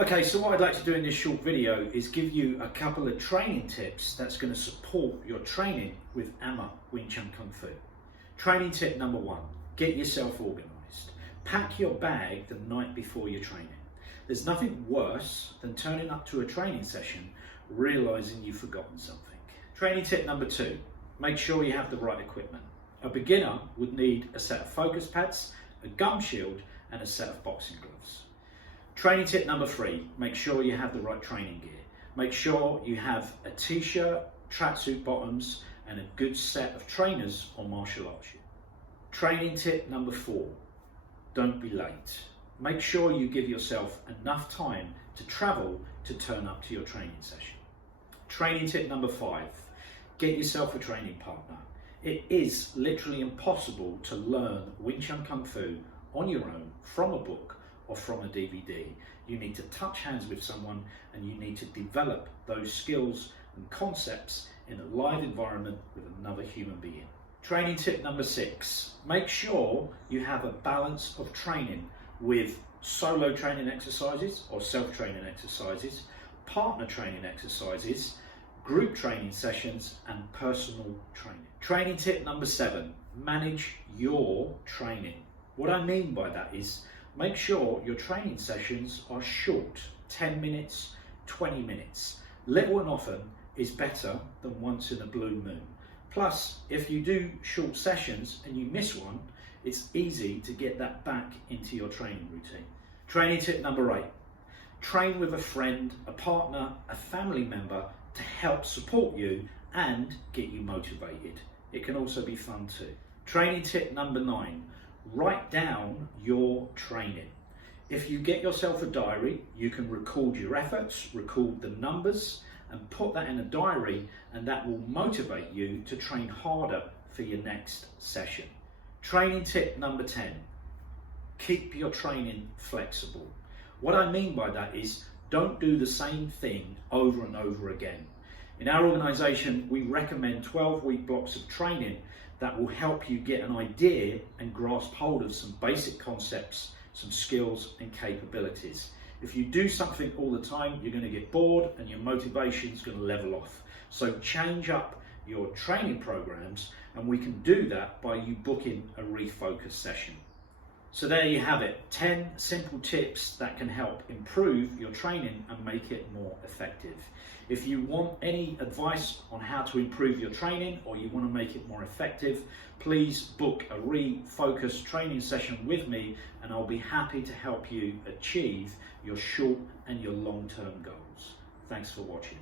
Okay, so what I'd like to do in this short video is give you a couple of training tips that's going to support your training with AMA Wing Chun Kung Fu. Training tip number one, get yourself organised. Pack your bag the night before your training. There's nothing worse than turning up to a training session realising you've forgotten something. Training tip number two, make sure you have the right equipment. A beginner would need a set of focus pads, a gum shield and a set of boxing gloves. Training tip number three, make sure you have the right training gear. Make sure you have a t-shirt, tracksuit bottoms and a good set of trainers or martial arts shoes. Training tip number four, don't be late. Make sure you give yourself enough time to travel to turn up to your training session. Training tip number five, get yourself a training partner. It is literally impossible to learn Wing Chun Kung Fu on your own from a book or from a DVD. You need to touch hands with someone and you need to develop those skills and concepts in a live environment with another human being. Training tip number six, make sure you have a balance of training with solo training exercises or self-training exercises, partner training exercises, group training sessions and personal training. Training tip number seven, manage your training. What I mean by that is make sure your training sessions are short, 10 minutes, 20 minutes. Little and often is better than once in a blue moon. Plus, if you do short sessions and you miss one, it's easy to get that back into your training routine. Training tip number eight, train with a friend, a partner, a family member to help support you and get you motivated. It can also be fun too. Training tip number nine, write down your training. If you get yourself a diary, you can record your efforts, record the numbers and put that in a diary, and that will motivate you to train harder for your next session. Training tip number 10, keep your training flexible. What I mean by that is don't do the same thing over and over again. In our organisation, we recommend 12-week blocks of training that will help you get an idea and grasp hold of some basic concepts, some skills and capabilities. If you do something all the time, you're going to get bored and your motivation is going to level off. So change up your training programs, and we can do that by you booking a refocus session. So there you have it, 10 simple tips that can help improve your training and make it more effective. If you want any advice on how to improve your training or you want to make it more effective, please book a refocus training session with me and I'll be happy to help you achieve your short and your long-term goals. Thanks for watching.